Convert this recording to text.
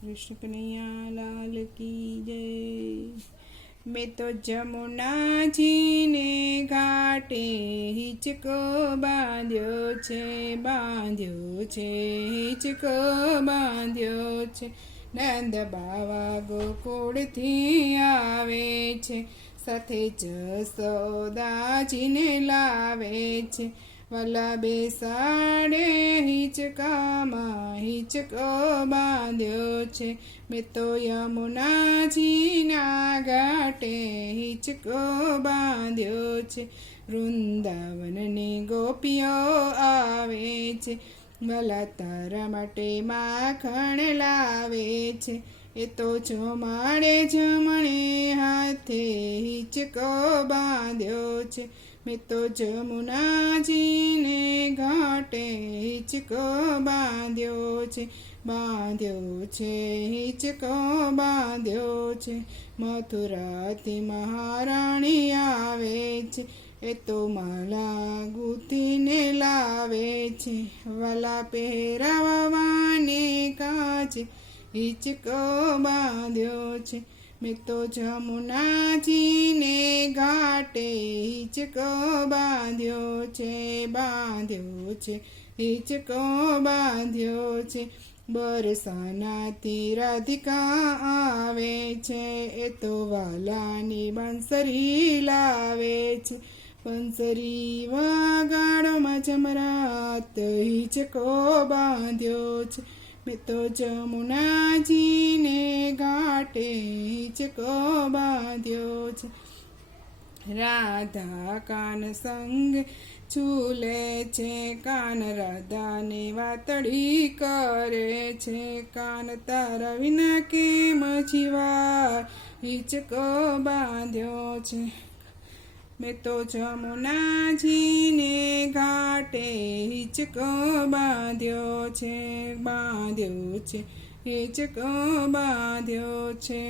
કૃષ્ણ કનૈયા લાલ કી જય. મેં તો જમુનાજીને ઘાટે હિચકો બાંધ્યો છે બાંધ્યો છે, હિચકો બાંધ્યો છે. નંદ બાવા ગોકુળથી આવે છે, સાથે જસોદાજીને લાવે છે. વલા બેસાડે હિચકામાં, હિચકો બાંધ્યો છે. મેં તો યમુનાજીના ઘાટે હિચકો બાંધ્યો છે. વૃંદાવનની ગોપીઓ આવે છે. વલા તારા માટે માખણ લાવે છે. એ તો જમાડે જમણે હાથે હિચકો બાંધ્યો છે. મેં તો જમુનાજીને ઘાટે હિચકો બાંધ્યો છે. બાંધ્યો છે, હિચકો બાંધ્યો છે. મથુરાથી મહારાણી આવે છે. એ તો માલા ગુથીને લાવે છે. વાલા પહેરાવવાને કાચે હિચકો બાંધ્યો છે. મેં તો જમુનાજીને ઘાટે હિચકો બાંધ્યો છે બાંધ્યો છે હિચકો બાંધ્યો છે બરસાનાથી રાધિકા આવે છે, એ તો વાલાની બંસરી લાવે છે. બંસરી વાગાડોમાં જમરાત હિચકો બાંધ્યો છે. મેં તો જમુનાજીને ઘાટે ચકો બાંધ્યો છે રાધા કાન સંગ ચૂલે છે કાન રાધાને વાતડી કરે છે કાન તારા વિના કેમ જીવા હિચકો બાંધ્યો છે મેં તો જમુનાજીને ઘાટે હિચકો બાંધ્યો છે બાંધ્યો છે હિચકો બાંધ્યો છે.